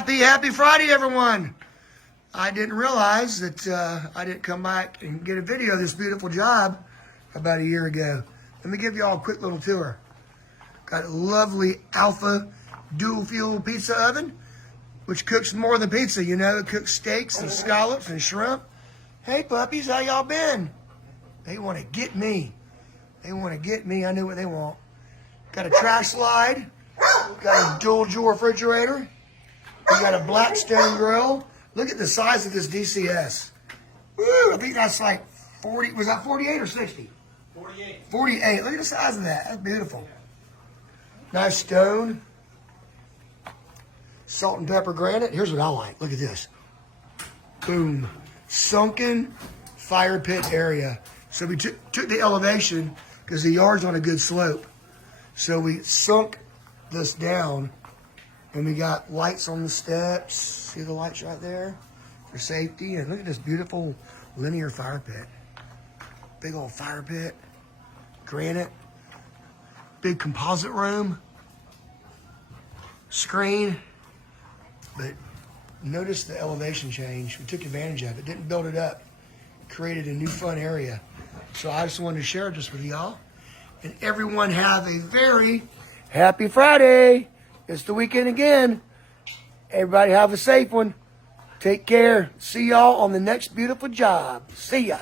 Happy Friday, everyone. I didn't realize that I didn't come back and get a video of this beautiful job about a year ago. Let me give you all a quick little tour. Got a lovely Alpha dual fuel pizza oven, which cooks more than pizza, you know. It cooks steaks and scallops and shrimp. Hey, puppies, how y'all been? They want to get me. They want to get me. I know what they want. Got a trash slide. Got a dual drawer refrigerator. We got a Blackstone grill. Look at the size of this DCS. Woo, I think that's like 40. Was that 48 or 60? 48. 48. Look at the size of that. That's beautiful. Nice stone. Salt and pepper granite. Here's what I like. Look at this. Boom. Sunken fire pit area. So we took the elevation because the yard's on a good slope. So we sunk this down, and we got lights on the steps. See the lights right there for safety. And look at this beautiful linear fire pit. Big old fire pit. Granite. Big composite room. Screen. But notice the elevation change. We took advantage of it. Didn't build it up. Created a new fun area. So I just wanted to share this with y'all. And everyone have a very happy Friday. It's the weekend again. Everybody have a safe one. Take care. See y'all on the next beautiful job. See ya.